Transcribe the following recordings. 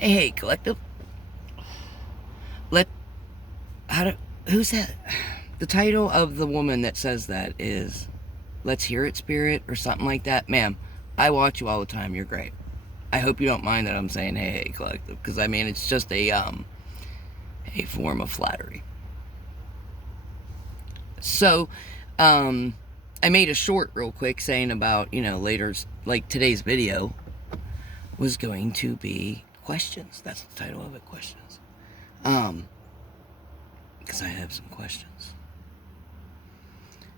Hey, collective. Let how do who's that? The title of the woman that says that is "Let's Hear It, Spirit" or something like that. Ma'am, I watch you all the time. You're great. I hope you don't mind that I'm saying hey collective, because I mean it's just a form of flattery. So, I made a short real quick saying about later, like today's video was going to be questions. That's the title of it, questions. Because I have some questions.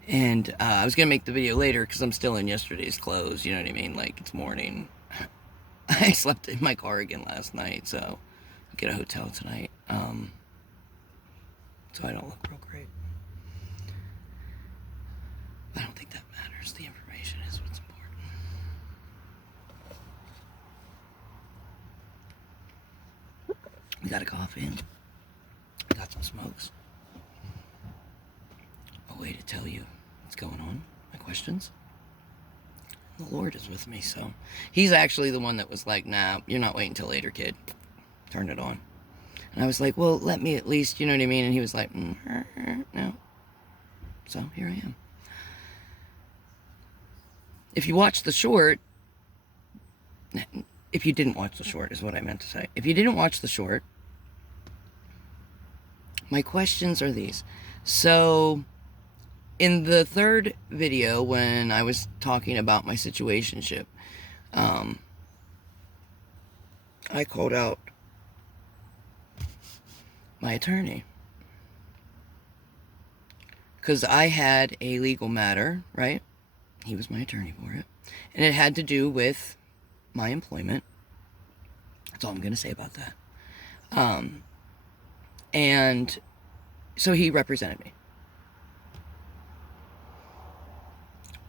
And I was going to make the video later because I'm still in yesterday's clothes, you know what I mean? Like, it's morning. I slept in my car again last night, so I'll get a hotel tonight. So I don't look real great. I don't think that matters. The information is what's important. We got a coffee in. Got some smokes. A way to tell you what's going on. My questions. The Lord is with me, so he's actually the one that was like, nah, you're not waiting till later, kid. Turn it on. And I was like, well, let me at least, you know what I mean? And he was like, no. So here I am. If you watch the short, if you didn't watch the short is what I meant to say. If you didn't watch the short, my questions are these. So in the third video, when I was talking about my situationship, I called out my attorney. Because I had a legal matter, right? He was my attorney for it. And it had to do with my employment. That's all I'm going to say about that. And so he represented me.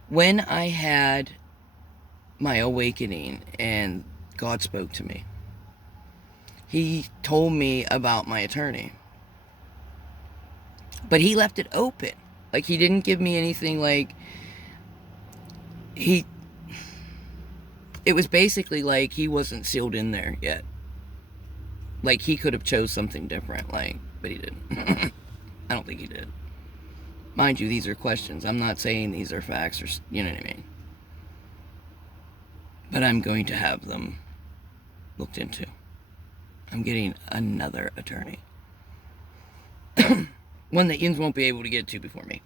When I had my awakening and God spoke to me, he told me about my attorney. But he left it open. Like, he didn't give me anything like... It was basically like he wasn't sealed in there yet. Like, he could have chose something different, like, but he didn't. I don't think he did. Mind you, these are questions. I'm not saying these are facts or, you know what I mean? But I'm going to have them looked into. I'm getting another attorney. One that Yins won't be able to get to before me.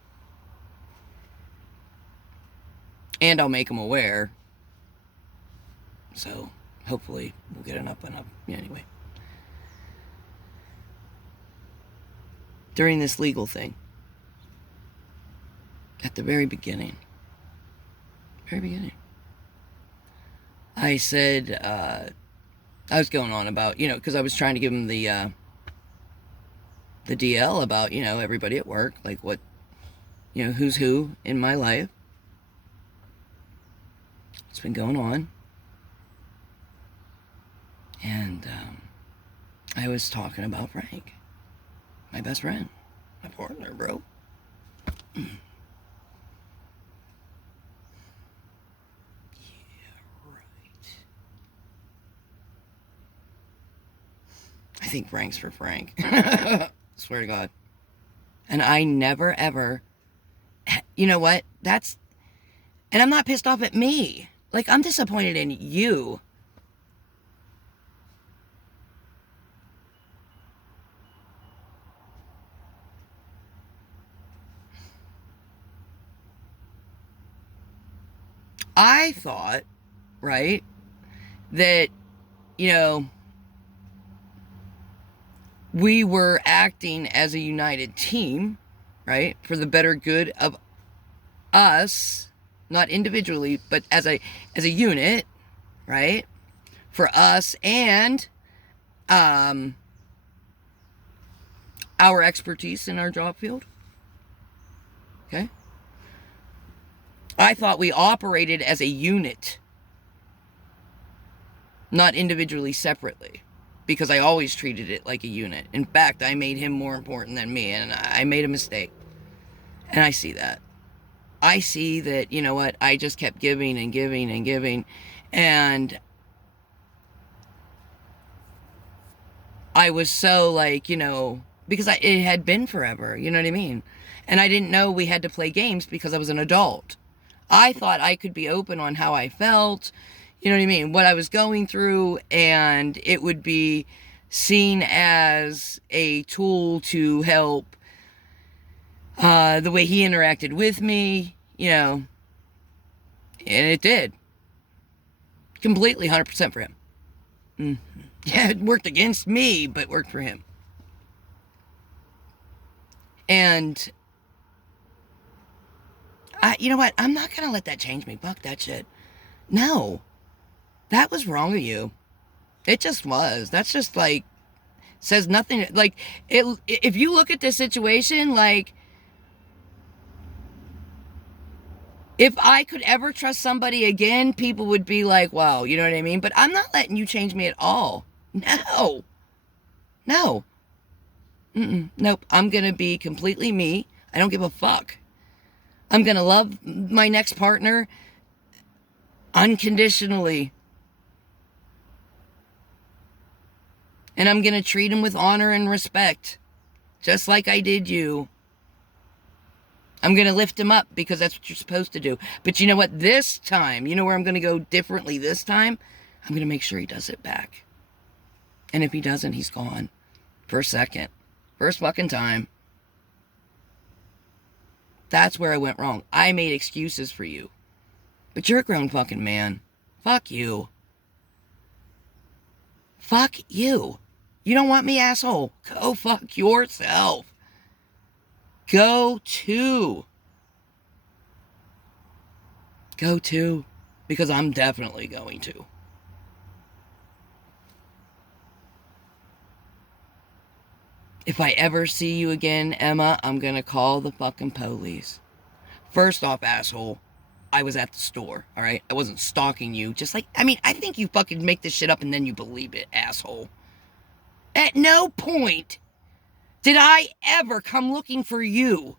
And I'll make them aware. So, hopefully, we'll get an up and up. Yeah, anyway. During this legal thing, at the very beginning, I said, I was going on about, because I was trying to give him the DL about, everybody at work, like what, who's who in my life. What's been going on. And I was talking about Frank, my best friend, my partner, bro. Yeah, right. I think Frank's for Frank. Swear to God. And I never, ever, you know what? And I'm not pissed off at me. Like, I'm disappointed in you. I thought, right, that, we were acting as a united team, right, for the better good of us, not individually, but as a unit, right, for us and our expertise in our job field. Okay. I thought we operated as a unit, not individually, separately, because I always treated it like a unit. In fact, I made him more important than me, and I made a mistake. And I see that. I see that, you know what, I just kept giving and giving and giving, and I was so like, because it had been forever, you know what I mean? And I didn't know we had to play games because I was an adult. I thought I could be open on how I felt, you know what I mean? What I was going through, and it would be seen as a tool to help the way he interacted with me, and it did. Completely 100% for him. Yeah, it worked against me, but worked for him. And you know what? I'm not going to let that change me. Fuck that shit. No. That was wrong of you. It just was. That's just like, says nothing. Like, if you look at this situation, like, if I could ever trust somebody again, people would be like, wow, you know what I mean? But I'm not letting you change me at all. No. No. Nope. I'm going to be completely me. I don't give a fuck. I'm going to love my next partner unconditionally. And I'm going to treat him with honor and respect. Just like I did you. I'm going to lift him up because that's what you're supposed to do. But you know what? This time, you know where I'm going to go differently this time? I'm going to make sure he does it back. And if he doesn't, he's gone. For a second. First fucking time. That's where I went wrong. I made excuses for you. But you're a grown fucking man. Fuck you. Fuck you. You don't want me, asshole? Go fuck yourself. Go to. Because I'm definitely going to. If I ever see you again, Emma, I'm gonna call the fucking police. First off, asshole, I was at the store, alright? I wasn't stalking you. I think you fucking make this shit up and then you believe it, asshole. At no point did I ever come looking for you.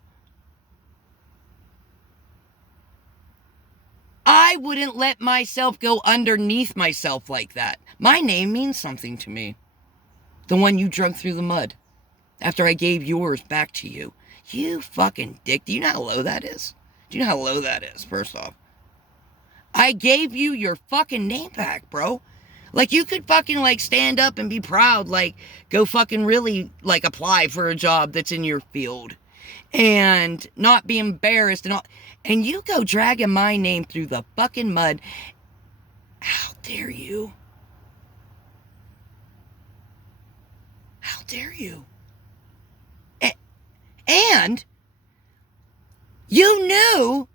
I wouldn't let myself go underneath myself like that. My name means something to me. The one you drug through the mud. After I gave yours back to you. You fucking dick. Do you know how low that is? Do you know how low that is, first off? I gave you your fucking name back, bro. Like, you could fucking, like, stand up and be proud. Like, go fucking really, like, apply for a job that's in your field. And not be embarrassed and all. And you go dragging my name through the fucking mud. How dare you? How dare you? And you knew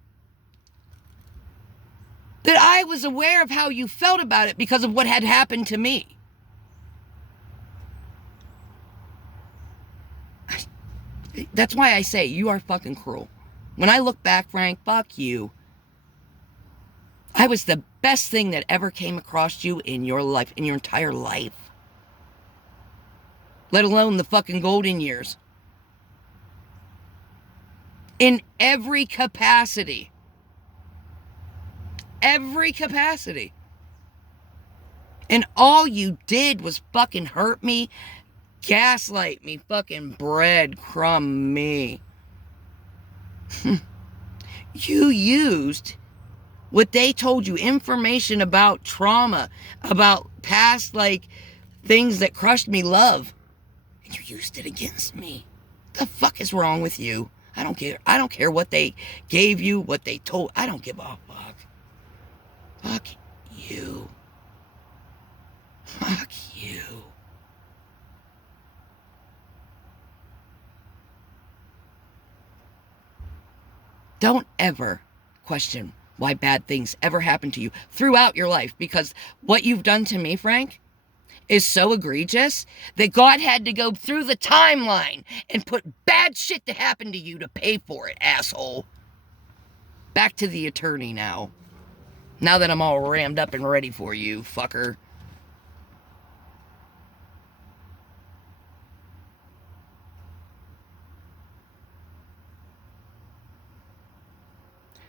that I was aware of how you felt about it because of what had happened to me. That's why I say you are fucking cruel. When I look back, Frank, fuck you. I was the best thing that ever came across you in your life, in your entire life. Let alone the fucking golden years. In every capacity. Every capacity. And all you did was fucking hurt me, gaslight me, fucking breadcrumb me. You used what they told you, information about trauma, about past, like, things that crushed me, love. And you used it against me. The fuck is wrong with you? I don't care. I don't care what they gave you, what they told. I don't give a fuck. Fuck you. Fuck you. Don't ever question why bad things ever happen to you throughout your life, because what you've done to me, Frank, is so egregious that God had to go through the timeline and put bad shit to happen to you to pay for it, asshole. Back to the attorney now. Now that I'm all rammed up and ready for you, fucker.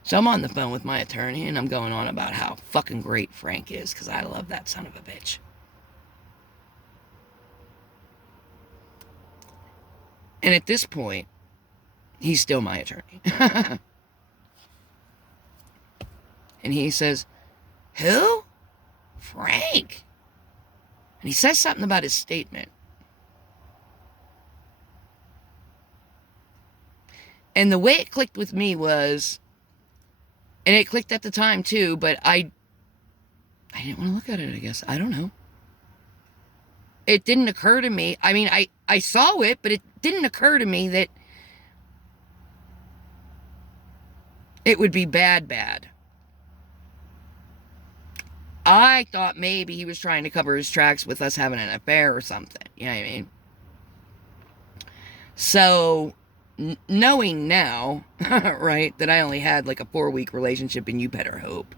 So I'm on the phone with my attorney and I'm going on about how fucking great Frank is because I love that son of a bitch. And at this point, he's still my attorney. And he says, who? Frank. And he says something about his statement. And the way it clicked with me was, and it clicked at the time too, but I didn't want to look at it, I guess. I don't know. It didn't occur to me. I mean, I saw it, but it didn't occur to me that it would be bad. I thought maybe he was trying to cover his tracks with us having an affair or something. You know what I mean? So, knowing now, right, that I only had like a 4-week relationship, and you better hope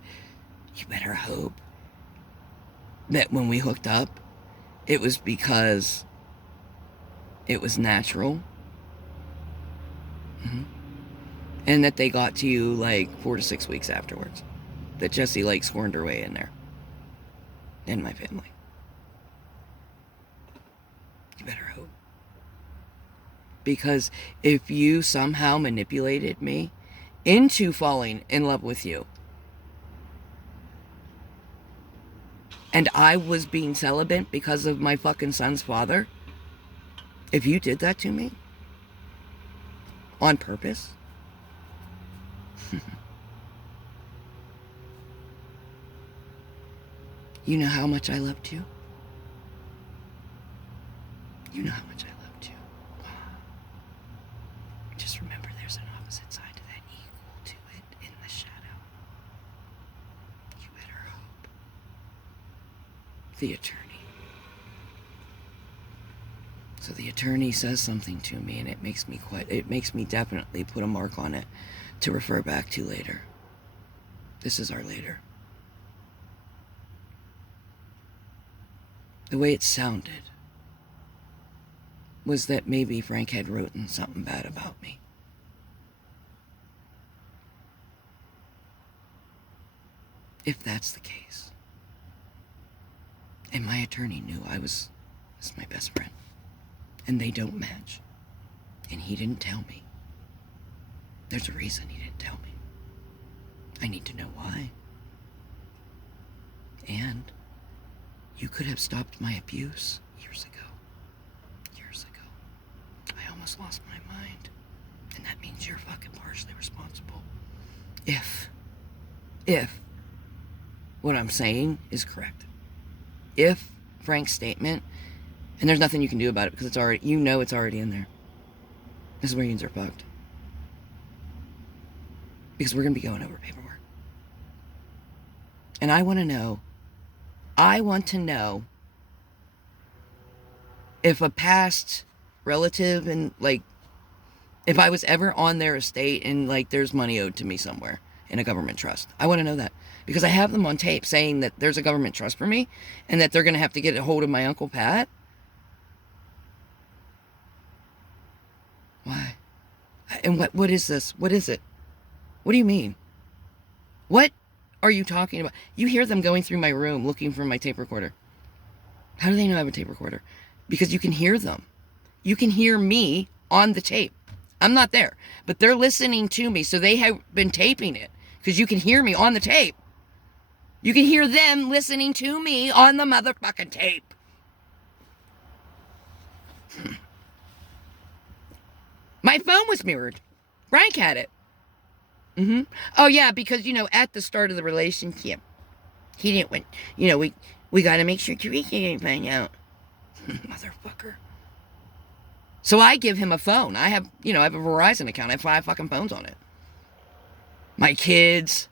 that when we hooked up, it was because it was natural. Mm-hmm. And that they got to you like 4 to 6 weeks afterwards. That Jessie like scorned her way in there. In my family. You better hope. Because if you somehow manipulated me into falling in love with you, and I was being celibate because of my fucking son's father, if you did that to me on purpose, you know how much I loved you? You know how much I loved you. Just remember there's an opposite side to that equal to it in the shadow. You better hope. The attorney. So the attorney says something to me, and it makes me definitely put a mark on it to refer back to later. This is our later. The way it sounded was that maybe Frank had written something bad about me. If that's the case. And my attorney knew I was my best friend. And they don't match. And he didn't tell me. There's a reason he didn't tell me. I need to know why. And you could have stopped my abuse years ago. I almost lost my mind. And that means you're fucking partially responsible. If what I'm saying is correct. If Frank's statement, and there's nothing you can do about it because it's already, you know it's already in there. This is where unions are fucked. Because we're going to be going over paperwork. And I want to know if a past relative and like, if I was ever on their estate and like there's money owed to me somewhere in a government trust. I want to know that. Because I have them on tape saying that there's a government trust for me and that they're going to have to get a hold of my Uncle Pat. Why? And what is this? What is it? What do you mean? What are you talking about? You hear them going through my room looking for my tape recorder. How do they know I have a tape recorder? Because you can hear them. You can hear me on the tape. I'm not there. But they're listening to me, so they have been taping it. Because you can hear me on the tape. You can hear them listening to me on the motherfucking tape. My phone was mirrored. Frank had it. Oh, yeah, because, at the start of the relationship, he didn't want, we got to make sure Teresa didn't find out. Motherfucker. So I give him a phone. I have a Verizon account. I have 5 fucking phones on it. My kids,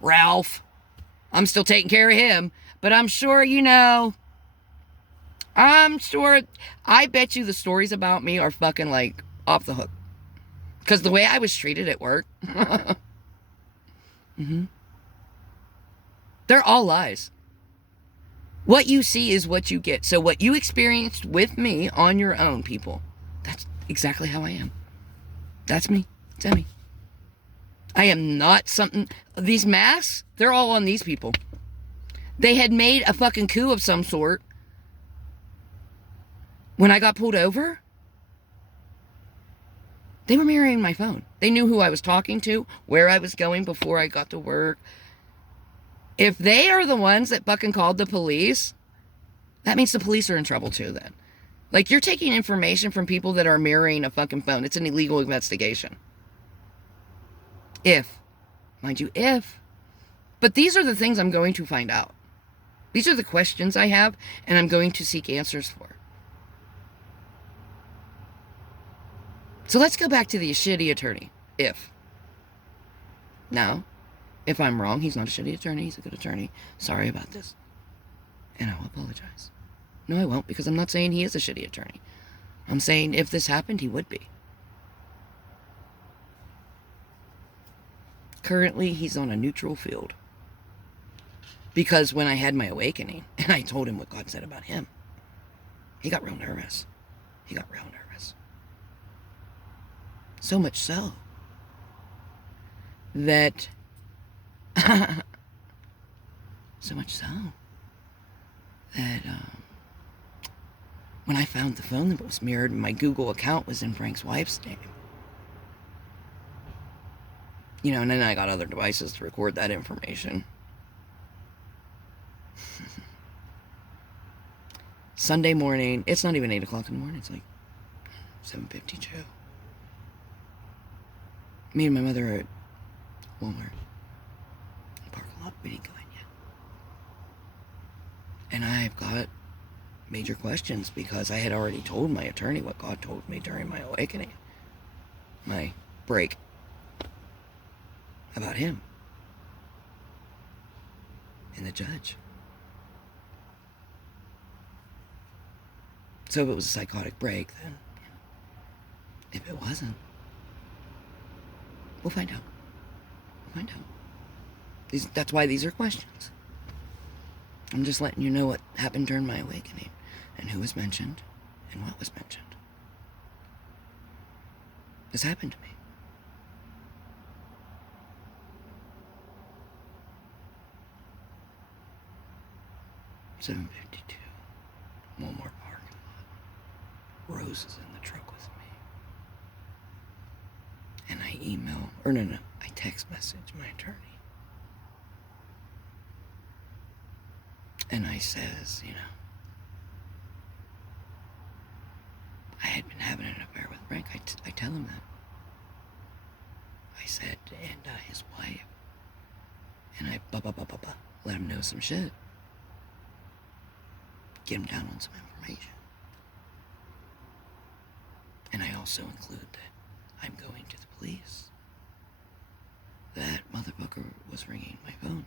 Ralph. I'm still taking care of him. But I'm sure, I bet you the stories about me are fucking, like, off the hook. Because the way I was treated at work. They're all lies. What you see is what you get. So what you experienced with me on your own, people, that's exactly how I am. That's me. It's Emmy. I am not something... These masks, they're all on these people. They had made a fucking coup of some sort when I got pulled over. They were mirroring my phone. They knew who I was talking to, where I was going before I got to work. If they are the ones that fucking called the police, that means the police are in trouble too then. Like, you're taking information from people that are mirroring a fucking phone. It's an illegal investigation. Mind you, But these are the things I'm going to find out. These are the questions I have, and I'm going to seek answers for. So let's go back to the shitty attorney. Now, if I'm wrong, he's not a shitty attorney. He's a good attorney. Sorry about this. And I'll apologize. No, I won't, because I'm not saying he is a shitty attorney. I'm saying if this happened, he would be. Currently, he's on a neutral field. Because when I had my awakening, and I told him what God said about him, he got real nervous. So much so that when I found the phone that was mirrored, my Google account was in Frank's wife's name. You know, and then I got other devices to record that information. Sunday morning, it's not even 8 o'clock in the morning, it's like 7:52. Me and my mother are at Walmart. Parking lot, we didn't go in yet. And I've got major questions because I had already told my attorney what God told me during my awakening. My break. About him. And the judge. So if it was a psychotic break, then if it wasn't, we'll find out. That's why these are questions. I'm just letting you know what happened during my awakening and who was mentioned and what was mentioned. This happened to me. $7.52. Walmart parking lot. Rose is in the truck with me. And I text message my attorney. And I says, I had been having an affair with Frank. I tell him that. I said, and his wife. And I let him know some shit. Get him down on some information. And I also include that I'm going to the police. That motherfucker was ringing my phone.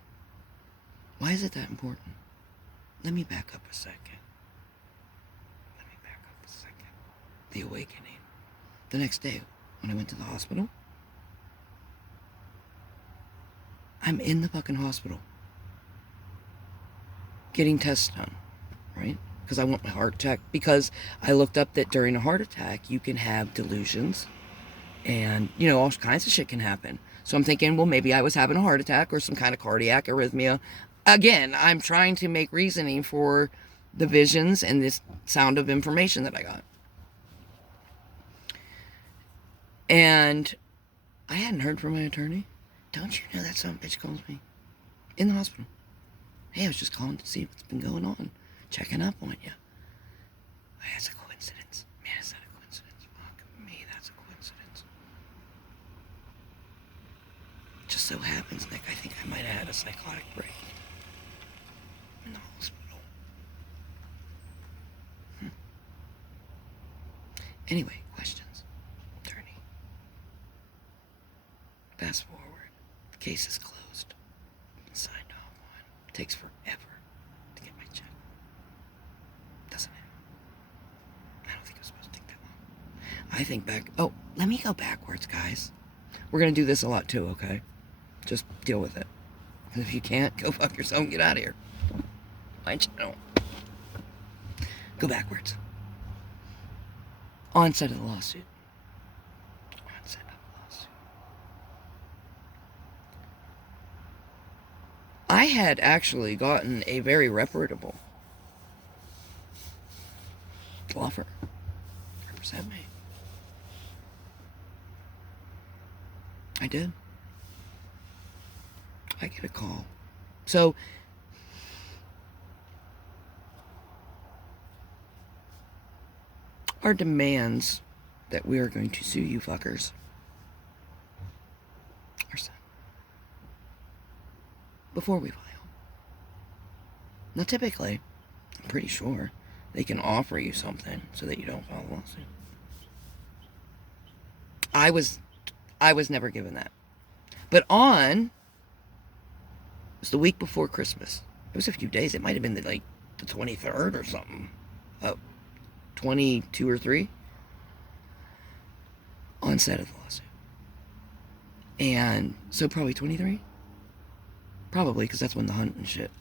Why is it that important? Let me back up a second. The awakening. The next day, when I went to the hospital, I'm in the fucking hospital. Getting tests done, right? Because I want my heart checked. Because I looked up that during a heart attack, you can have delusions. And, all kinds of shit can happen. So I'm thinking, well, maybe I was having a heart attack or some kind of cardiac arrhythmia. Again, I'm trying to make reasoning for the visions and this sound of information that I got. And I hadn't heard from my attorney. Don't you know that son of a bitch calls me? In the hospital. Hey, I was just calling to see what's been going on. Checking up on you. That's a coincidence. Man, is that a coincidence? Fuck me, that's a coincidence. Just so happens, Nick, I think I might have had a psychotic break. In the hospital. Anyway, questions. Attorney. Fast forward. The case is closed. Signed off on. It takes forever to get my check. Doesn't it? I don't think it was supposed to take that long. I think back. Oh, let me go backwards, guys. We're going to do this a lot too, okay? Just deal with it. And if you can't, go fuck yourself and get out of here. My channel. Go backwards. Onset of the lawsuit. I had actually gotten a very reputable law firm to represent me. I did. I get a call. So, our demands that we are going to sue you fuckers are set before we file. Now, typically, I'm pretty sure they can offer you something so that you don't file a lawsuit. I was never given that. But it was the week before Christmas. It was a few days. It might have been the 23rd or something. 22 or 3. Onset of the lawsuit. And so probably 23? Probably, because that's when the hunt and shit.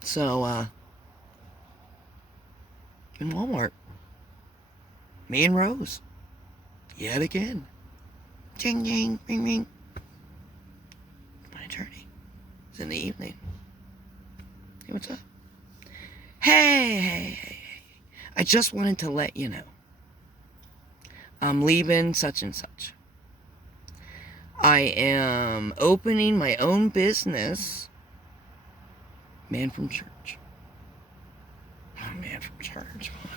So, in Walmart, me and Rose, yet again, jing jing, ring ring. My attorney. It's in the evening. Hey, what's up? Hey. I just wanted to let you know. I'm leaving such and such. I am opening my own business. Man from church. Oh, man from church. Fuck.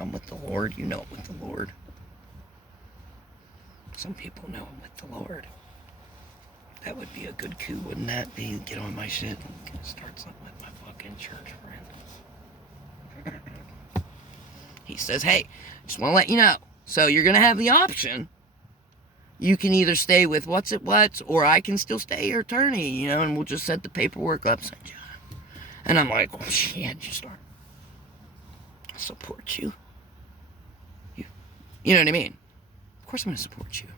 I'm with the Lord. You know I'm with the Lord. Some people know I'm with the Lord. That would be a good coup, wouldn't that be? Get on my shit and start something with my fucking church friend. He says, hey, just want to let you know. So you're going to have the option. You can either stay with what's, or I can still stay your attorney, and we'll just set the paperwork up. And I'm like, oh shit, you start. I'll support you. You know what I mean? Of course I'm going to support you.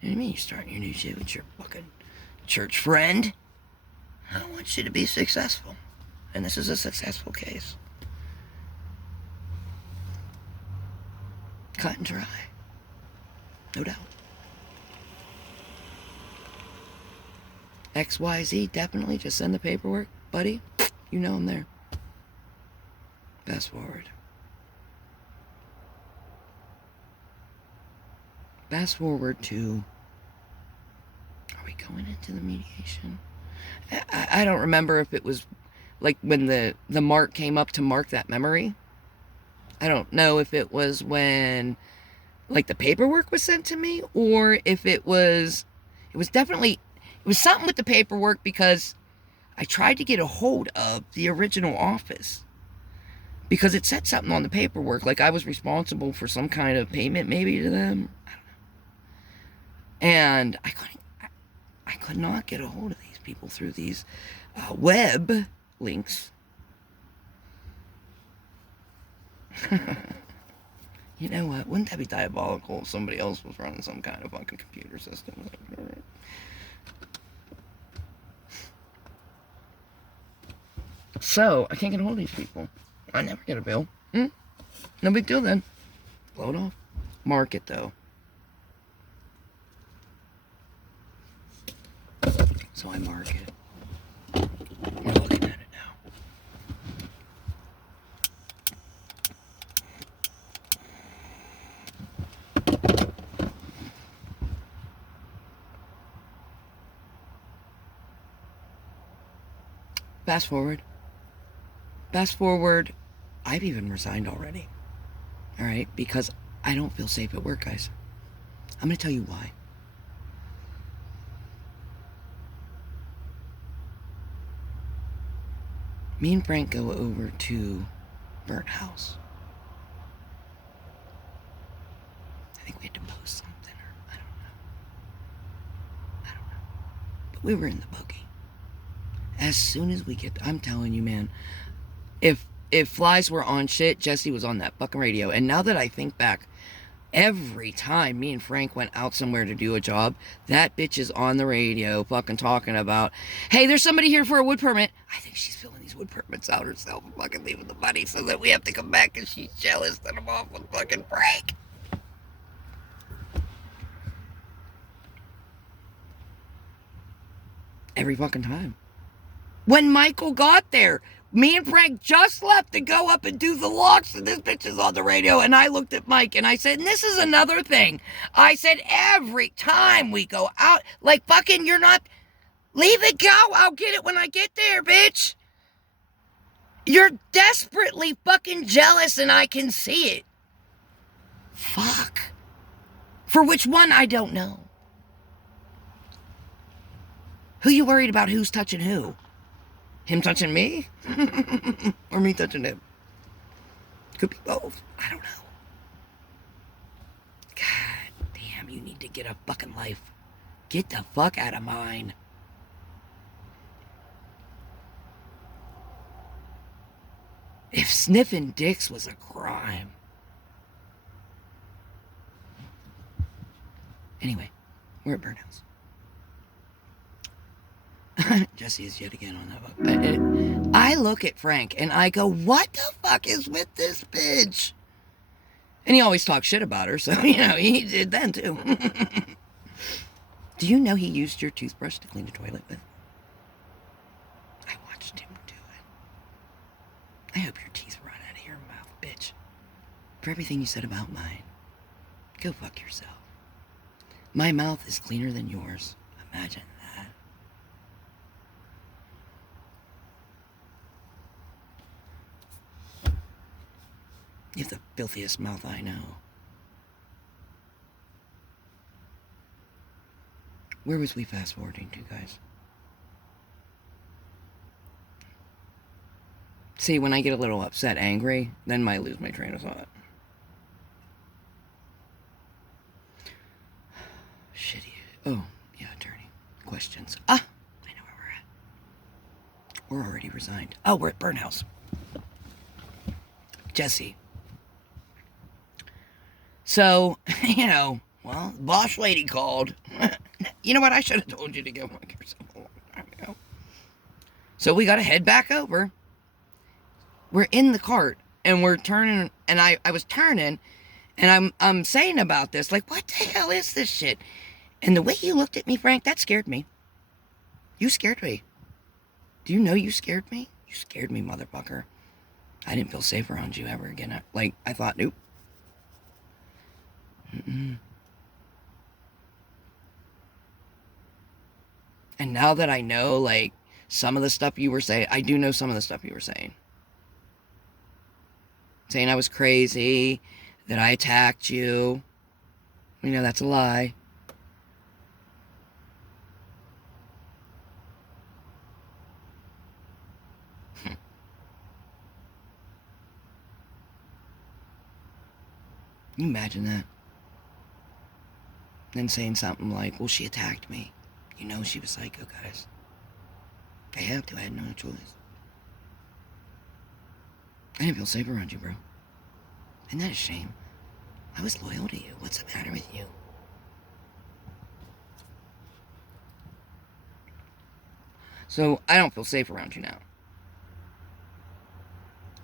You know what I mean? You start your new shit with your fucking church friend. I want you to be successful. And this is a successful case. Cut and dry. No doubt. XYZ, definitely. Just send the paperwork. Buddy, you know I'm there. Fast forward. Fast forward to... Are we going into the mediation? I don't remember if it was like when the mark came up to mark that memory. I don't know if it was when like the paperwork was sent to me, or if it was something with the paperwork, because I tried to get a hold of the original office because it said something on the paperwork like I was responsible for some kind of payment maybe to them. I don't know. And I could not get a hold of these people through these web links. You know what? Wouldn't that be diabolical if somebody else was running some kind of fucking computer system? So, I can't get a hold of these people. I never get a bill. No big deal then. Blow it off. Mark it though. So I mark it. We're looking at it now. Fast forward, I've even resigned already. Alright? Because I don't feel safe at work, guys. I'm going to tell you why. Me and Frank go over to Burnt House. I think we had to post something, or I don't know. But we were in the buggy. As soon as we get, I'm telling you, man, if flies were on shit, Jesse was on that fucking radio. And now that I think back, every time me and Frank went out somewhere to do a job, that bitch is on the radio fucking talking about, hey, there's somebody here for a wood permit. I think she's filling these wood permits out herself and fucking leaving the money so that we have to come back and she's jealous that I'm off with fucking Frank. Every fucking time. When Michael got there, me and Frank just left to go up and do the locks, and this bitch is on the radio, and I looked at Mike, and I said, and this is another thing. I said, every time we go out, like, fucking, you're not, leave it go, I'll get it when I get there, bitch. You're desperately fucking jealous, and I can see it. Fuck. For which one, I don't know. Who you worried about who's touching who? Him touching me? Or me touching him? Could be both. I don't know. God damn, you need to get a fucking life. Get the fuck out of mine. If sniffing dicks was a crime. Anyway, we're at Birdhouse. Jesse is yet again on that book. I look at Frank and I go, what the fuck is with this bitch? And he always talks shit about her, so, he did then too. Do you know he used your toothbrush to clean the toilet with? I watched him do it. I hope your teeth run out of your mouth, bitch. For everything you said about mine, go fuck yourself. My mouth is cleaner than yours. Imagine that. You have the filthiest mouth I know. Where was we fast forwarding to, guys? See, when I get a little upset, angry, then I lose my train of thought. Shitty. Oh, yeah, attorney. Questions. I know where we're at. We're already resigned. Oh, we're at Burnhouse. Jesse. So, well, boss lady called. You know what? I should have told you to go fuck yourself a long time ago. So we got to head back over. We're in the cart, and we're turning, and I was turning, and I'm saying about this, like, what the hell is this shit? And the way you looked at me, Frank, that scared me. You scared me. Do you know you scared me? You scared me, motherfucker. I didn't feel safe around you ever again. I thought, nope. And now that I know, some of the stuff you were saying, I do know some of the stuff you were saying. Saying I was crazy, that I attacked you. That's a lie. Can you imagine that? Then saying something like, well, she attacked me. She was psycho, guys. I had to. I had no choice. I didn't feel safe around you, bro. Isn't that a shame? I was loyal to you. What's the matter with you? So, I don't feel safe around you now.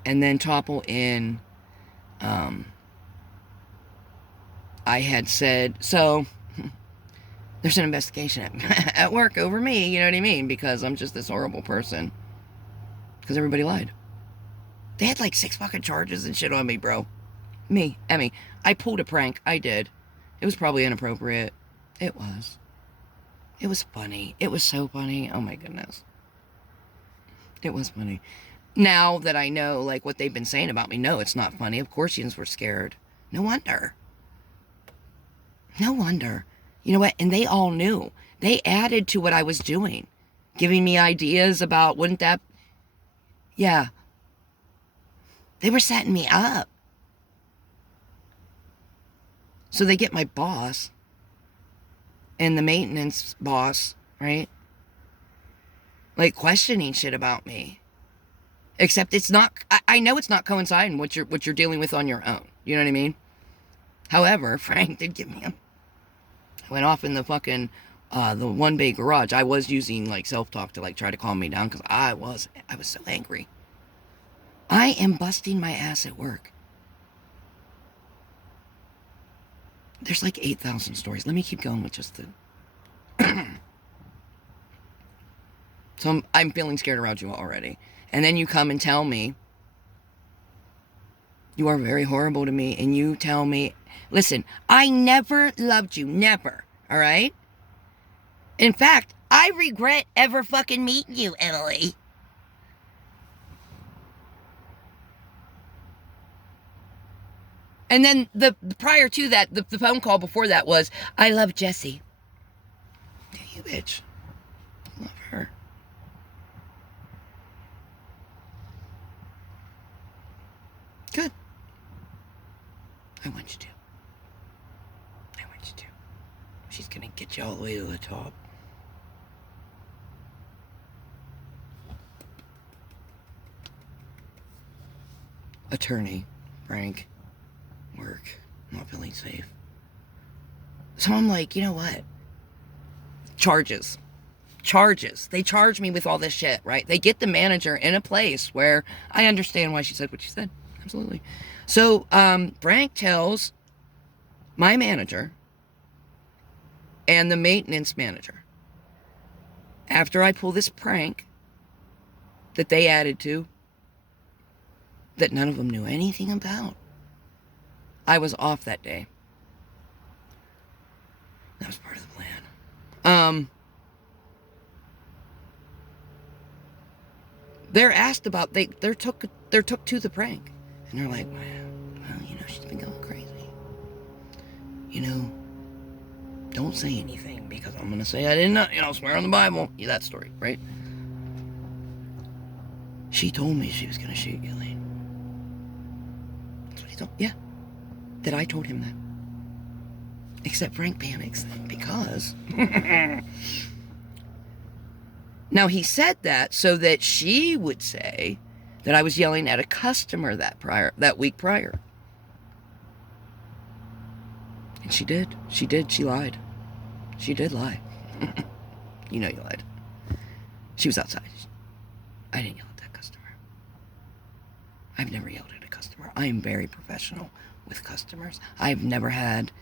And then topple in, I had said, so, there's an investigation at work over me, you know what I mean? Because I'm just this horrible person. Because everybody lied. They had 6 fucking charges and shit on me, bro. Me, Emmy. I pulled a prank. I did. It was probably inappropriate. It was. It was funny. It was so funny. Oh my goodness. It was funny. Now that I know, what they've been saying about me, no, it's not funny. Of course you were scared. No wonder. No wonder. You know what? And they all knew. They added to what I was doing. Giving me ideas about, wouldn't that... Yeah. They were setting me up. So they get my boss and the maintenance boss, right? Questioning shit about me. Except it's not... I know it's not coinciding what you're dealing with on your own. You know what I mean? However, Frank did give me a... I went off in the fucking, the one bay garage. I was using, self-talk to, try to calm me down, because I was so angry. I am busting my ass at work. There's 8,000 stories. Let me keep going with just the... So I'm feeling scared around you already. And then you come and tell me, you are very horrible to me, and you tell me, listen, I never loved you, never, all right? In fact, I regret ever fucking meeting you, Emily. And then prior to that, the phone call before that was, I love Jessie. Yeah, you bitch. Love her. Good. I want you to. I want you to. She's gonna get you all the way to the top. Attorney, Frank, work, not feeling safe. So I'm like, you know what? Charges. They charge me with all this shit, right? They get the manager in a place where I understand why she said what she said. Absolutely. So Frank tells my manager and the maintenance manager, after I pull this prank that they added to, that none of them knew anything about. I was off that day. That was part of the plan. They're asked about, they're took to the prank. And they're like, well, you know, she's been going crazy. You know, don't say anything, because I'm going to say I didn't know, you know, swear on the Bible. Yeah, that story, right? She told me she was going to shoot you, Elaine. That's what he told, yeah. That I told him that. Except Frank panics because... Now, he said that so that she would say that I was yelling at a customer that week prior. And she did. She lied. She did lie. You know you lied. She was outside. I didn't yell at that customer. I've never yelled at a customer. I am very professional with customers. I've never had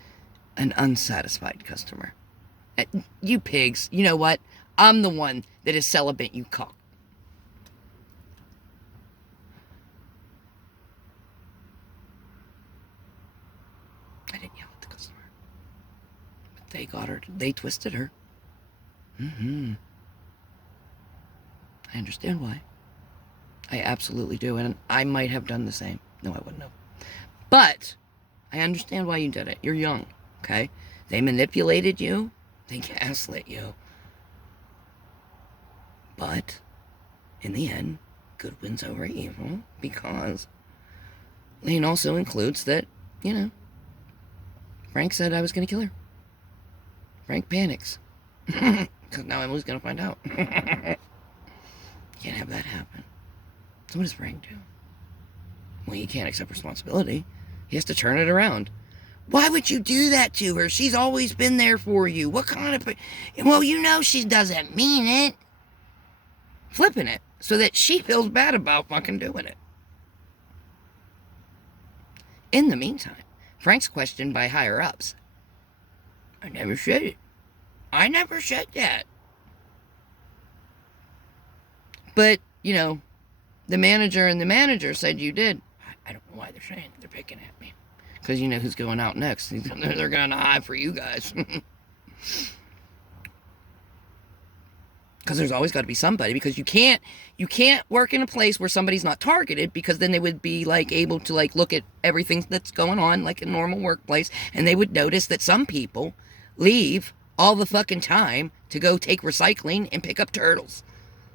an unsatisfied customer. You pigs, you know what? I'm the one that is celibate, you cock. I didn't yell at the customer. But they got her. They twisted her. I understand why. I absolutely do. And I might have done the same. No, I wouldn't have. But I understand why you did it. You're young, okay? They manipulated you. They gaslit you. But in the end, good wins over evil, because Lane also includes that, you know, Frank said I was going to kill her. Frank panics. Because now Emily's going to find out. Can't have that happen. So what does Frank do? Well, he can't accept responsibility. He has to turn it around. Why would you do that to her? She's always been there for you. What kind of... Well, you know she doesn't mean it. Flipping it so that she feels bad about fucking doing it. In the meantime, Frank's questioned by higher-ups. I never said it. I never said that. But, you know, the manager said you did. I don't know why they're saying it. They're picking at me. Because you know who's going out next. They're going to hide for you guys. Because there's always got to be somebody, because you can't work in a place where somebody's not targeted, because then they would be like able to like look at everything that's going on like a normal workplace, and they would notice that some people leave all the fucking time to go take recycling and pick up turtles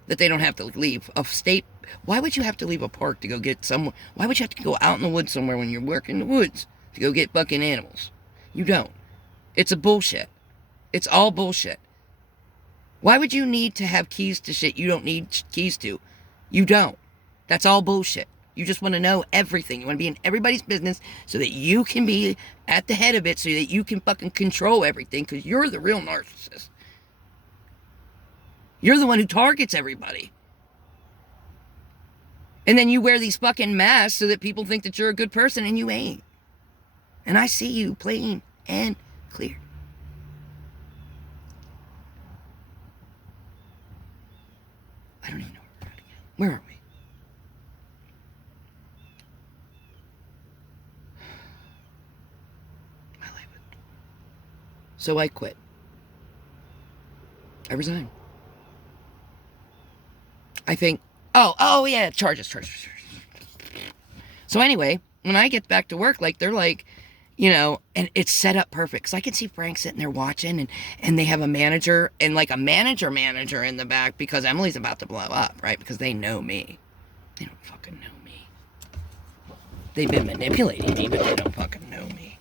that they don't have to leave a state. Why would you have to leave a park to go get somewhere? Why would you have to go out in the woods somewhere when you're working in the woods to go get fucking animals? You don't. It's a bullshit. It's all bullshit. Why would you need to have keys to shit you don't need keys to? You don't. That's all bullshit. You just want to know everything. You want to be in everybody's business so that you can be at the head of it, so that you can fucking control everything, because you're the real narcissist. You're the one who targets everybody. And then you wear these fucking masks so that people think that you're a good person, and you ain't. And I see you plain and clear. Where are we? My life. So I quit. I resigned. I think, oh yeah, charges. So anyway, when I get back to work, like, they're like, and it's set up perfect. Because I can see Frank sitting there watching, and they have a manager, and like a manager in the back, because Emily's about to blow up, right? Because they know me. They don't fucking know me. They've been manipulating me, but they don't fucking know me.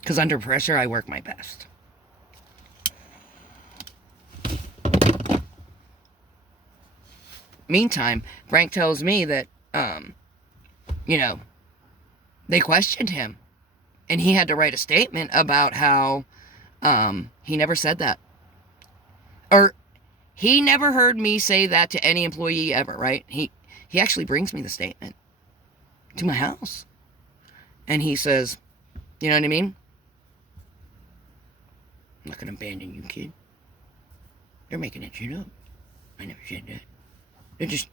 Because under pressure, I work my best. Meantime, Frank tells me that, they questioned him. And he had to write a statement about how he never said that. Or he never heard me say that to any employee ever, right? He actually brings me the statement to my house. And he says, you know what I mean? I'm not going to abandon you, kid. They're making that shit up. I never said that. They're just,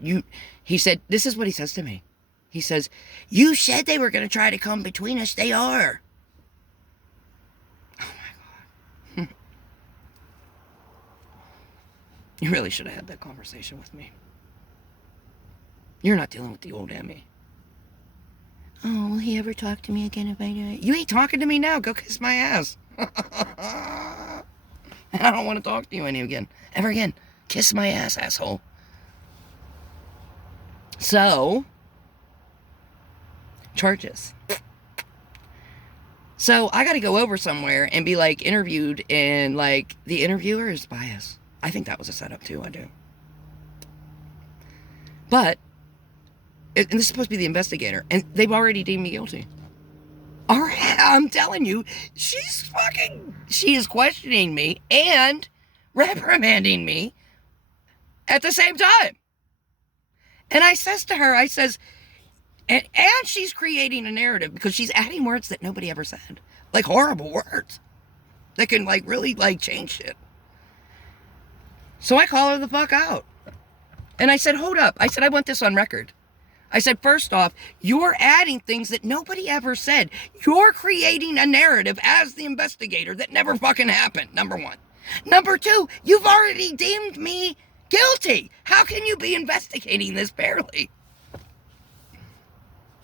he said, this is what he says to me. He says, you said they were going to try to come between us. They are. Oh my God. You really should have had that conversation with me. You're not dealing with the old Emmy. Oh, will he ever talk to me again if I do it? You ain't talking to me now. Go kiss my ass. And I don't want to talk to you ever again. Kiss my ass, asshole. So, charges. So I got to go over somewhere and be like interviewed, and like the interviewer is biased. I think that was a setup too. I do. But, and this is supposed to be the investigator, and they've already deemed me guilty. All right, I'm telling you, she is questioning me and reprimanding me at the same time. And I says to her, and she's creating a narrative because she's adding words that nobody ever said. Like horrible words that can like really like change shit. So I call her the fuck out. And I said, hold up. I said, I want this on record. I said, first off, you're adding things that nobody ever said. You're creating a narrative as the investigator that never fucking happened, number one. Number two, you've already deemed me guilty. How can you be investigating this barely?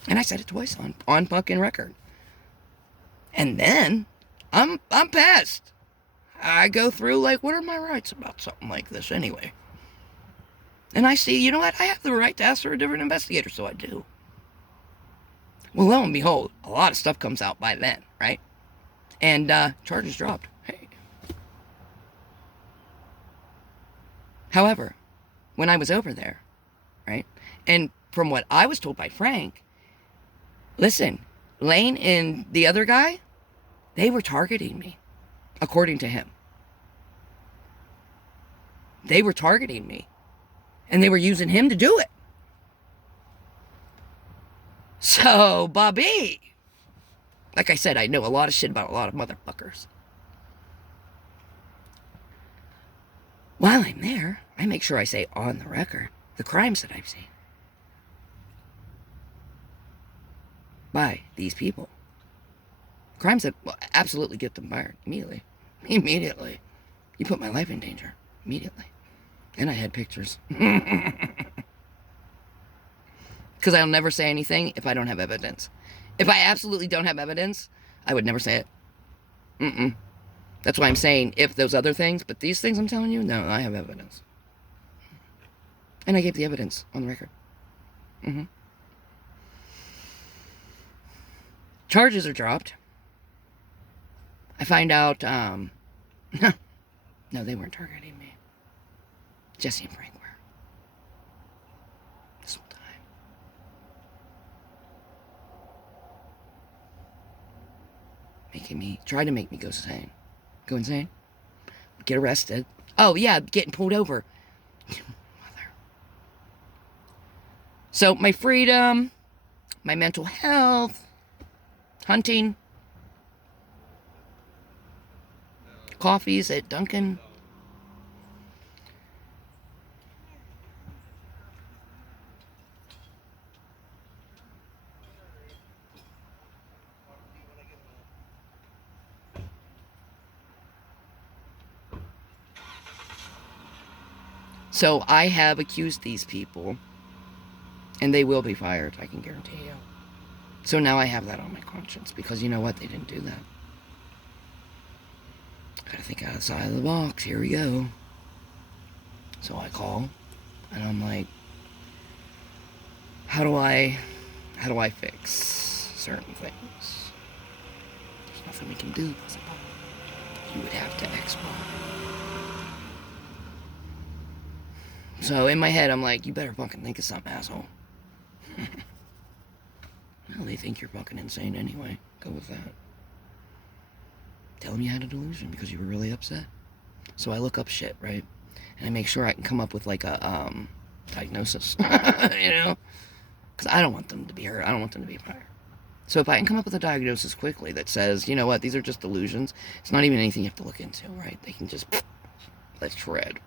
And I said it twice on fucking record. And then I'm pissed. I go through like, what are my rights about something like this anyway? And I see, you know what? I have the right to ask for a different investigator, so I do. Well, lo and behold, a lot of stuff comes out by then, right? And charges dropped. Hey. However, when I was over there, right? And from what I was told by Frank, listen, Lane and the other guy, they were targeting me, according to him. They were targeting me. And they were using him to do it. So, Bobby, like I said, I know a lot of shit about a lot of motherfuckers. While I'm there, I make sure I say on the record the crimes that I've seen by these people. Crimes that will absolutely get them fired immediately. Immediately. You put my life in danger. Immediately. And I had pictures. Because I'll never say anything if I don't have evidence. If I absolutely don't have evidence, I would never say it. That's why I'm saying if those other things, but these things I'm telling you, no, I have evidence. And I gave the evidence on the record. Charges are dropped. I find out, no, they weren't targeting me. Jesse and Frank were. This whole time. Try to make me go insane. Go insane. Get arrested. Oh, yeah, getting pulled over. Mother. So, my freedom, my mental health, hunting, coffees at Dunkin'. So I have accused these people, and they will be fired, I can guarantee you. So now I have that on my conscience, because you know what? They didn't do that. Gotta think outside of the box. Here we go. So I call, and I'm like, how do I fix certain things? There's nothing we can do, possible. You would have to export. So in my head, I'm like, you better fucking think of something, asshole. Well, they think you're fucking insane anyway. Go with that. Tell them you had a delusion because you were really upset. So I look up shit, right? And I make sure I can come up with like a diagnosis, you know? Because I don't want them to be hurt. I don't want them to be fired. So if I can come up with a diagnosis quickly that says, you know what, these are just delusions, it's not even anything you have to look into, right? They can just, let's tread.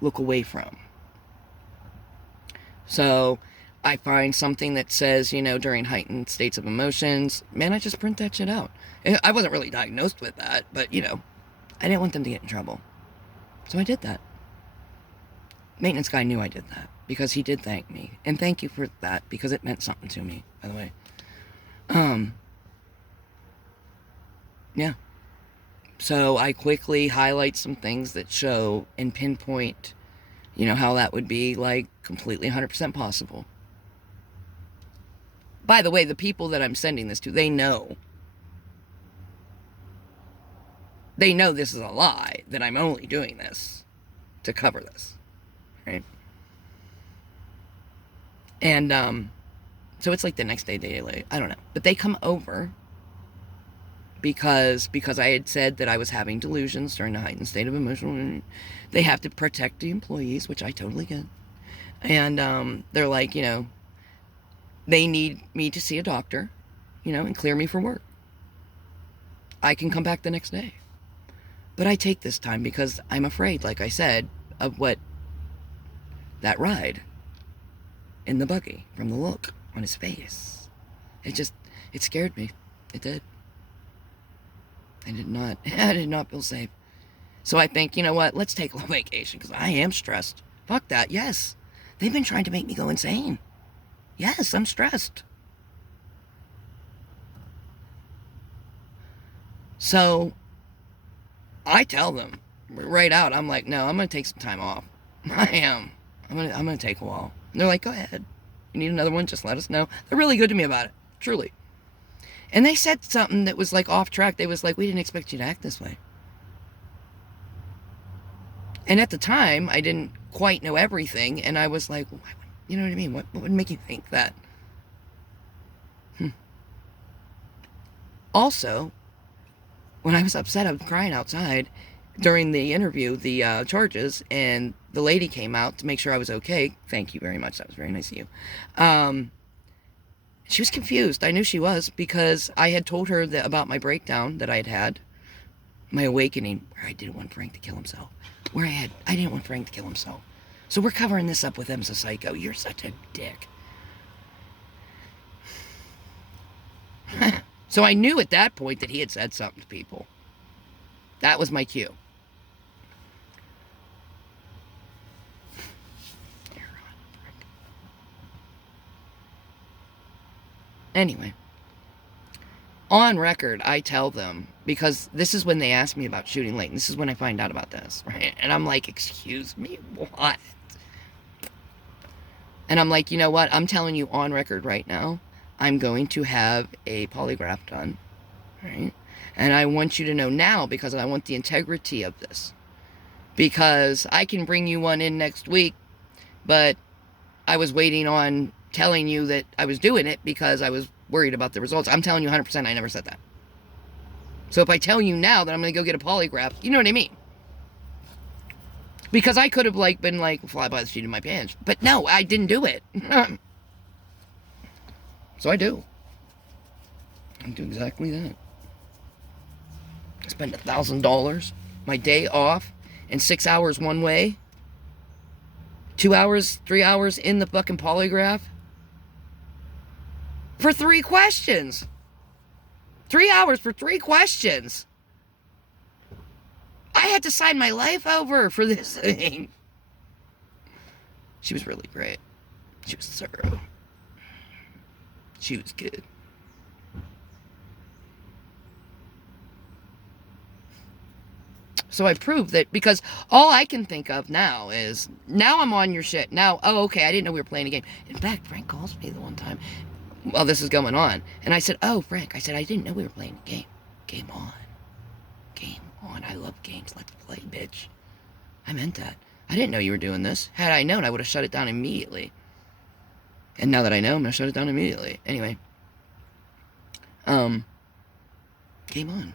Look away from. So I find something that says, you know, during heightened states of emotions, man, I just print that shit out. I wasn't really diagnosed with that, but, you know, I didn't want them to get in trouble. So I did that. Maintenance guy knew I did that because he did thank me. And thank you for that because it meant something to me, by the way. Yeah. So I quickly highlight some things that show and pinpoint, you know, how that would be like completely 100% possible. By the way, the people that I'm sending this to, they know. They know this is a lie, that I'm only doing this to cover this, right? And, so it's like the next day late, I don't know. But they come over because I had said that I was having delusions during a heightened state of emotional, they have to protect the employees, which I totally get. And, they're like, you know, they need me to see a doctor, you know, and clear me for work. I can come back the next day. But I take this time because I'm afraid, like I said, of what that ride in the buggy, from the look on his face. It scared me. It did. I did not feel safe. So I think, you know what, let's take a little vacation because I am stressed. Fuck that, yes. They've been trying to make me go insane. Yes, I'm stressed. So I tell them right out, I'm like, no, I'm going to take some time off. I am. I'm going to take a while. And they're like, go ahead. You need another one? Just let us know. They're really good to me about it. Truly. And they said something that was like off track. They was like, we didn't expect you to act this way. And at the time, I didn't quite know everything. And I was like, well, you know what I mean? What would make you think that? Also, when I was upset, I was crying outside during the interview, the charges, and the lady came out to make sure I was okay. Thank you very much. That was very nice of you. She was confused. I knew she was because I had told her that about my breakdown that I had had, my awakening, where I didn't want Frank to kill himself, I didn't want Frank to kill himself. So we're covering this up with M's a psycho. You're such a dick. So I knew at that point that he had said something to people. That was my cue. Anyway, on record, I tell them, because this is when they ask me about shooting late, and this is when I find out about this, right? And I'm like, excuse me, what? And I'm like, you know what? I'm telling you on record right now, I'm going to have a polygraph done, right? And I want you to know now, because I want the integrity of this. Because I can bring you one in next week, but I was waiting on telling you that I was doing it because I was worried about the results. I'm telling you 100% I never said that. So if I tell you now that I'm going to go get a polygraph, you know what I mean? Because I could have been fly by the seat of my pants. But no, I didn't do it. So I do. I do exactly that. I spend $1,000, my day off, and 6 hours one way. 2 hours, 3 hours in the fucking polygraph. For 3 questions. 3 hours for 3 questions. I I had to sign my life over for this thing. She was really great. She was thorough. She was good. So I proved that, because all I can think of now is, now I'm on your shit. Now, oh, okay, I didn't know we were playing a game. In fact, Frank calls me the one time while this is going on. And I said, oh, Frank, I said, I didn't know we were playing a game. Game on. Game on. I love games. Let's play, bitch. I meant that. I didn't know you were doing this. Had I known, I would have shut it down immediately. And now that I know, I'm going to shut it down immediately. Anyway. Game on.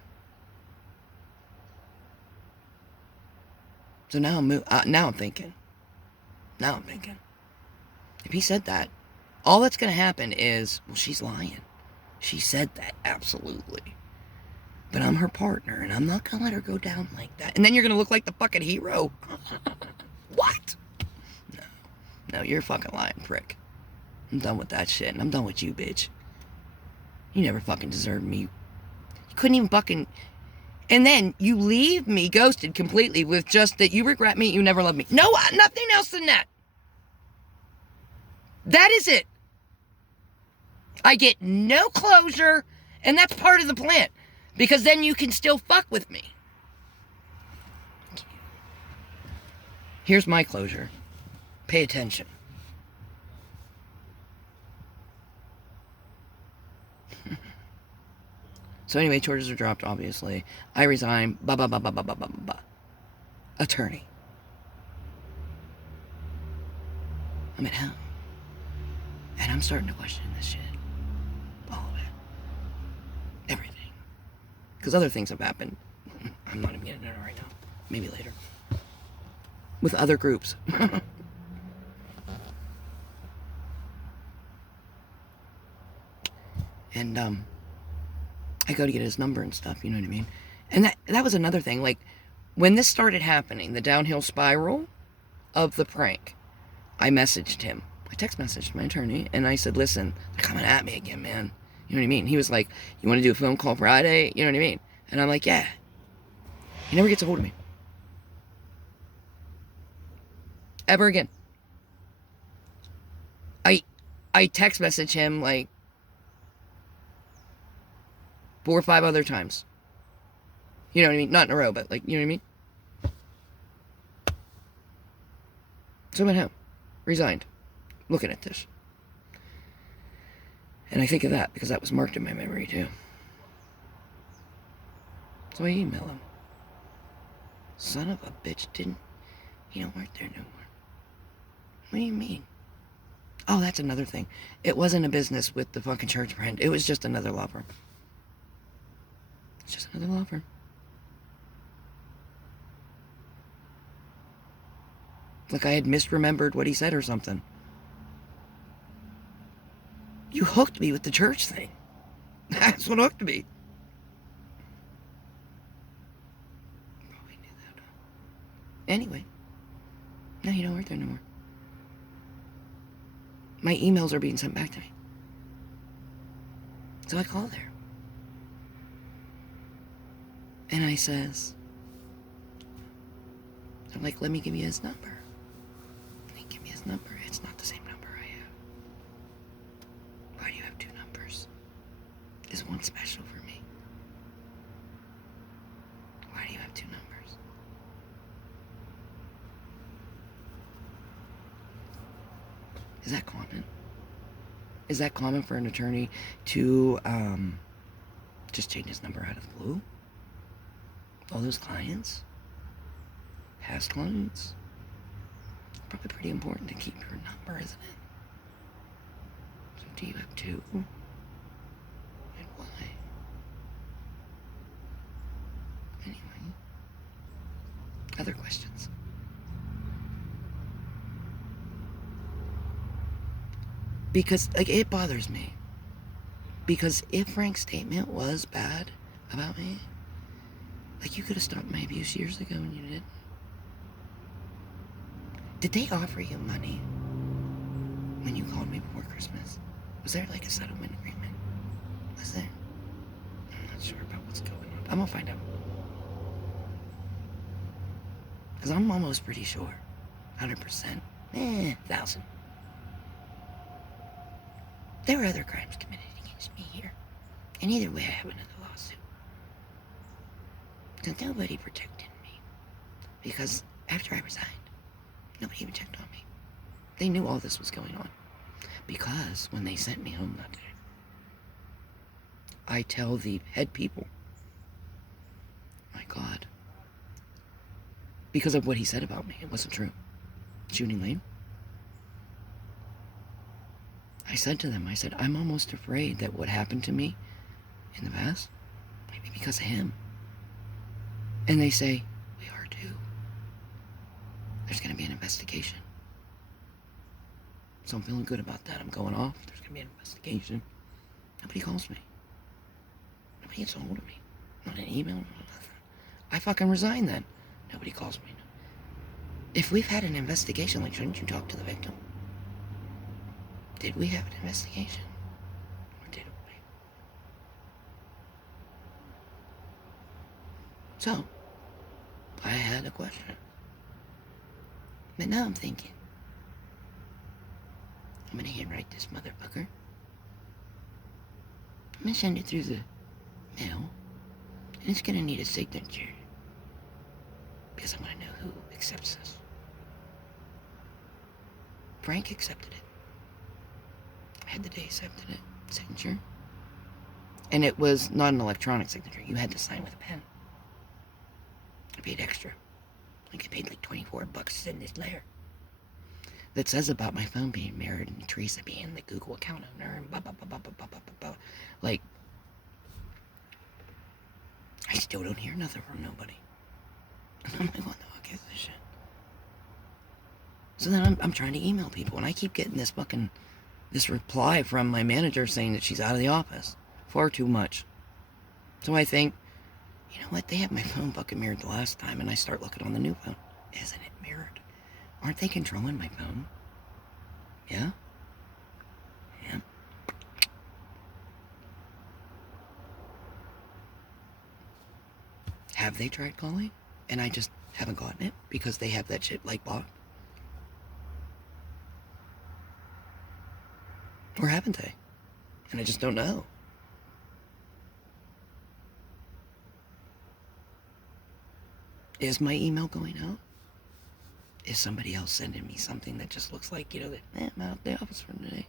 So now I'm thinking. If he said that, all that's going to happen is, well, she's lying. She said that, absolutely. But I'm her partner, and I'm not going to let her go down like that. And then you're going to look like the fucking hero. What? No, you're a fucking lying prick. I'm done with that shit, and I'm done with you, bitch. You never fucking deserved me. You couldn't even fucking... And then you leave me ghosted completely with just that you regret me, you never loved me. No, nothing else than that. That is it. I get no closure, and that's part of the plan. Because then you can still fuck with me. Here's my closure. Pay attention. So anyway, charges are dropped, obviously. I resign. Attorney. I'm at home. And I'm starting to question this shit. All of it. Everything. Because other things have happened. I'm not even getting into it right now. Maybe later. With other groups. And, I go to get his number and stuff, you know what I mean? And that was another thing. Like, when this started happening, the downhill spiral of the prank, I messaged him. I text messaged my attorney, and I said, listen, they're coming at me again, man. You know what I mean? He was like, you want to do a phone call Friday? You know what I mean? And I'm like, yeah. He never gets a hold of me. Ever again. I text message him, like, 4 or 5 other times. You know what I mean? Not in a row, but like, you know what I mean? So I went home. Resigned. Looking at this. And I think of that because that was marked in my memory too. So I email him. Son of a bitch, he don't work there no more. What do you mean? Oh, that's another thing. It wasn't a business with the fucking church brand. It was just another law firm. It's just another law firm. Like I had misremembered what he said or something. You hooked me with the church thing. That's what hooked me. Probably knew that. Anyway. No, you don't work there no more. My emails are being sent back to me. So I call there. And I says, I'm like, let me give you his number. And he give me his number. It's not the same number I have. Why do you have 2 numbers? Is one special for me? Why do you have 2 numbers? Is that common? Is that common for an attorney to just change his number out of the blue? All those clients, past clients, probably pretty important to keep your number, isn't it? So do you have 2? And why? Anyway, other questions? Because, like, it bothers me. Because if Frank's statement was bad about me, like, you could have stopped my abuse years ago and you didn't. Did they offer you money when you called me before Christmas? Was there, like, a settlement agreement? Was there? I'm not sure about what's going on. I'm gonna find out. Because I'm almost pretty sure. 100%. 1,000. There were other crimes committed against me here. And either way, I have another lawsuit. Because nobody protected me. Because after I resigned, nobody even checked on me. They knew all this was going on. Because when they sent me home that day, I tell the head people, my God, because of what he said about me, it wasn't true. Shooting Lane. I said to them, I said, I'm almost afraid that what happened to me in the past might be because of him. And they say, we are too. There's going to be an investigation. So I'm feeling good about that. I'm going off. There's going to be an investigation. Nobody calls me. Nobody gets a hold of me. Not an email, not nothing. I fucking resign then. Nobody calls me. If we've had an investigation, like, shouldn't you talk to the victim? Did we have an investigation? Or didn't we? So, I had a question. But now I'm thinking, I'm gonna handwrite this motherfucker. I'm gonna send it through the mail. And it's gonna need a signature. Because I wanna know who accepts this. Frank accepted it. I had the day accepted it. Signature. And it was not an electronic signature. You had to sign with a pen. I paid extra. Like I paid like $24 to send this letter. That says about my phone being mirrored and Teresa being the Google account owner and blah, blah, blah, blah, blah, blah, blah, blah. Like, I still don't hear nothing from nobody. And I'm like, what the fuck is this shit? So then I'm trying to email people, and I keep getting this reply from my manager saying that she's out of the office. Far too much. So I think, you know what, they had my phone fucking mirrored the last time, and I start looking on the new phone. Isn't it mirrored? Aren't they controlling my phone? Yeah? Yeah. Have they tried calling? And I just haven't gotten it because they have that shit like blocked? Or haven't they? And I just don't know. Is my email going out? Is somebody else sending me something that just looks like, you know, that, I'm out of the office for today?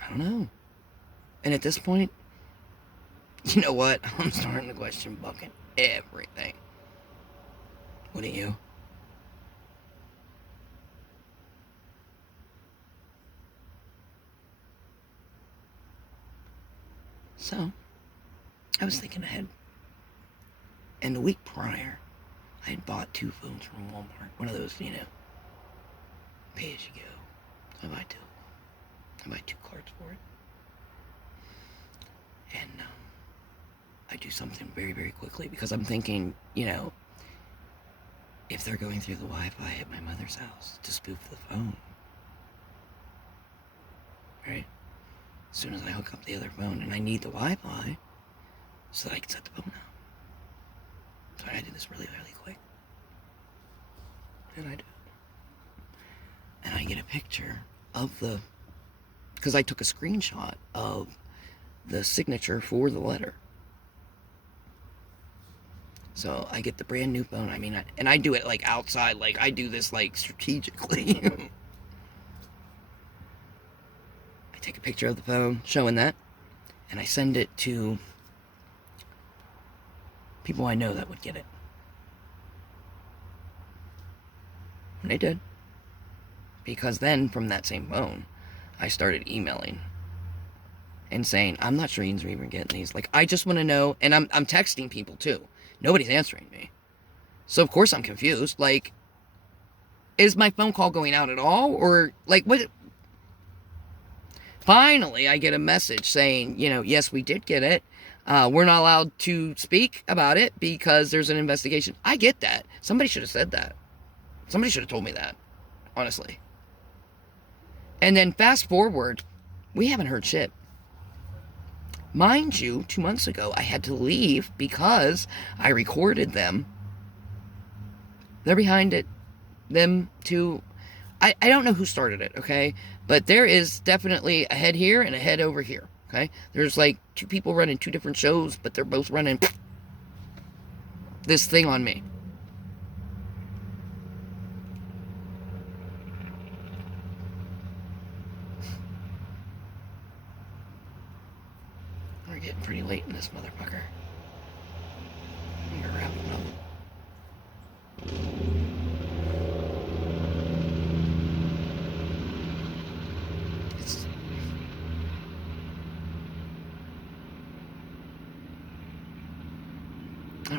I don't know. And at this point, you know what? I'm starting to question fucking everything. Wouldn't you? So, I was thinking ahead. And the week prior, I had bought 2 phones from Walmart. One of those, you know, pay as you go. So I buy 2. I buy 2 cards for it. And I do something very, very quickly because I'm thinking, you know, if they're going through the Wi-Fi at my mother's house to spoof the phone, right? As soon as I hook up the other phone, and I need the Wi-Fi so that I can set the phone up. So I did this really, really quick. And I do. And I get a picture of because I took a screenshot of the signature for the letter. So I get the brand new phone. I mean, and I do it like outside, like I do this like strategically. I take a picture of the phone showing that, and I send it to people I know that would get it. And they did. Because then, from that same phone, I started emailing and saying, I'm not sure you're even getting these. Like, I just want to know, and I'm texting people too. Nobody's answering me. So, of course, I'm confused. Like, is my phone call going out at all? Or, like, what? Finally, I get a message saying, you know, yes, we did get it. We're not allowed to speak about it because there's an investigation. I get that. Somebody should have said that. Somebody should have told me that, honestly. And then fast forward, we haven't heard shit. Mind you, 2 months ago, I had to leave because I recorded them They're behind it. Them two. I don't know who started it, okay? But there is definitely a head here and a head over here, okay? There's like two people running two different shows, but they're both running this thing on me. We're getting pretty late in this motherfucker. I'm gonna wrap it up.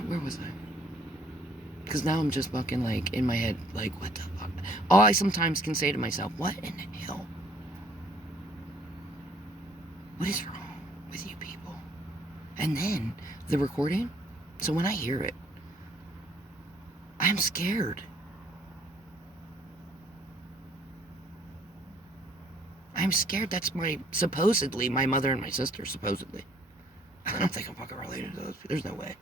Where was I? Because now I'm just fucking like in my head, like, what the fuck? All I sometimes can say to myself, what in the hell? What is wrong with you people? And then the recording. So when I hear it, I'm scared. I'm scared. That's supposedly my mother and my sister, supposedly. I don't think I'm fucking related to those. There's no way.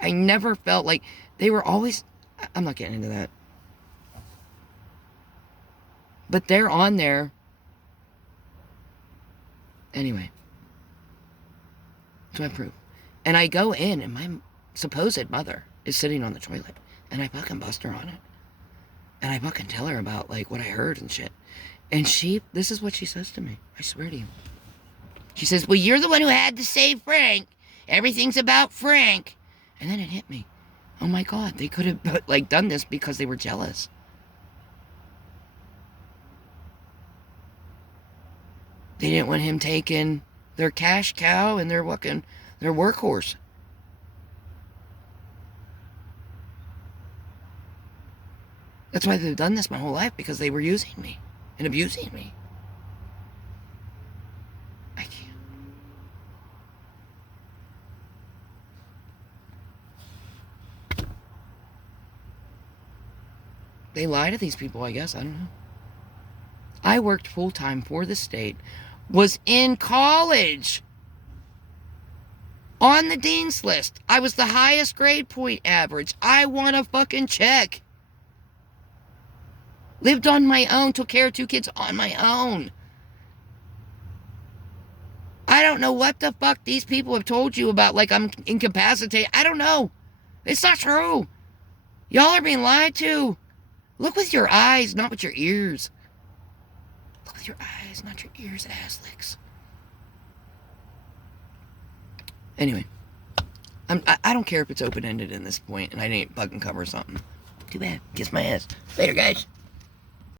I never felt like they were always... I'm not getting into that. But they're on there. Anyway. To my proof. And I go in and my supposed mother is sitting on the toilet. And I fucking bust her on it. And I fucking tell her about like what I heard and shit. And this is what she says to me. I swear to you. She says, well, you're the one who had to save Frank. Everything's about Frank. And then it hit me. Oh my God, they could have like done this because they were jealous. They didn't want him taking their cash cow and their workhorse. That's why they've done this my whole life, because they were using me and abusing me. I can't. They lie to these people, I guess. I don't know. I worked full-time for the state, was in college, on the dean's list. I was the highest grade point average. I won a fucking check. Lived on my own, took care of 2 kids on my own. I don't know what the fuck these people have told you about, like I'm incapacitated. I don't know. It's not true. Y'all are being lied to. Look with your eyes, not with your ears. Look with your eyes, not your ears, ass licks. Anyway, I don't care if it's open-ended in this point and I didn't fucking cover something. Too bad. Kiss my ass. Later, guys.